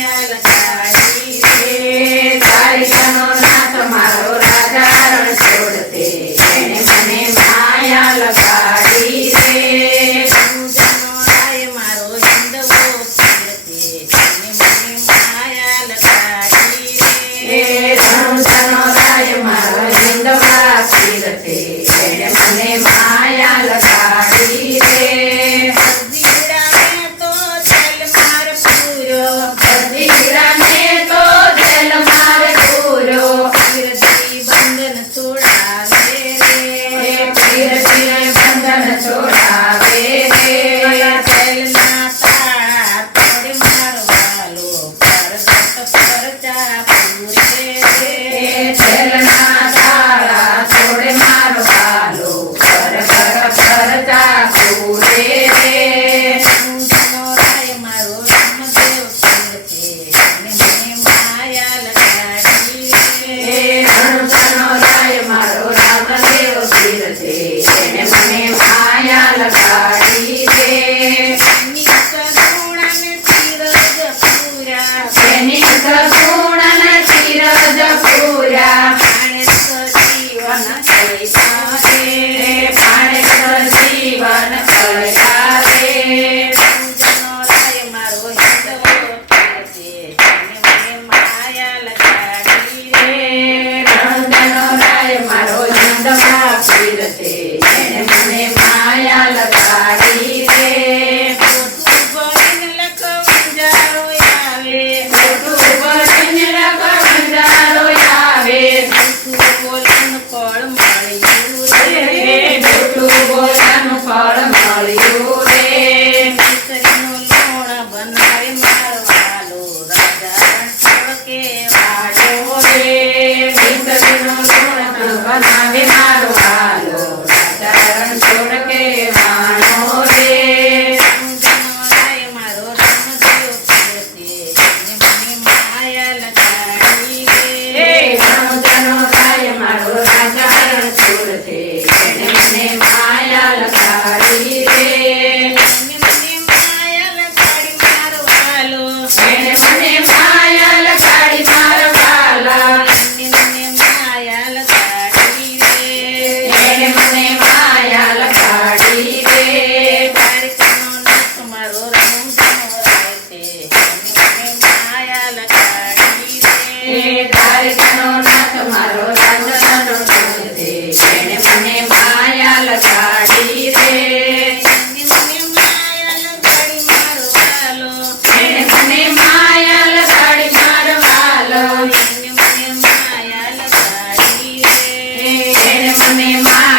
Yeah, വനത്തോട கண் சுரக்கேவான் animais.